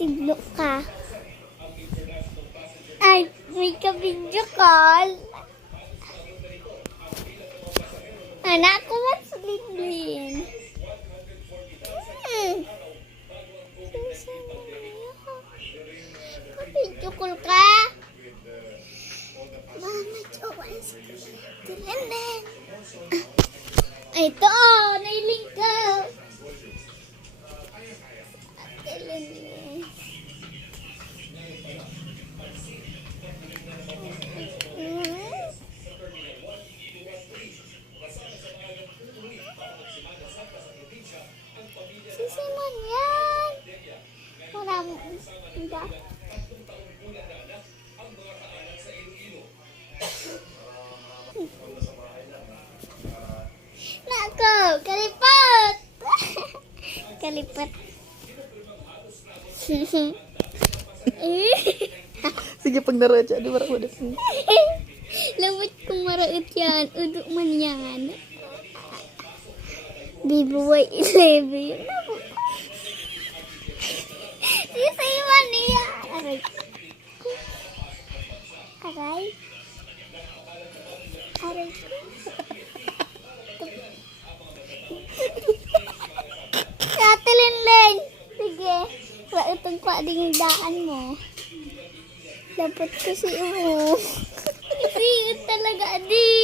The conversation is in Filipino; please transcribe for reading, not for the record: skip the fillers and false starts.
Tiglo ka. Ay, may ka-video call. Anak ko mas Linlin. Ka-video call ka? Mama, jowa sa Linlin. Ito oh, nailing ka. Linlin. Si Simon yan. Marami. Hindi. Nako, kalipat. Kalipat. Sige, pag naraja, di ba ako ulit? Lawat kong maraot yan. Udok man yan. Bibuway 11. Si Simon niya. Aray. Aray. Aray. Ate Linlin. Sige. Raotong pa ding daan mo. Dapat kasi mo. Kasi talaga, adi.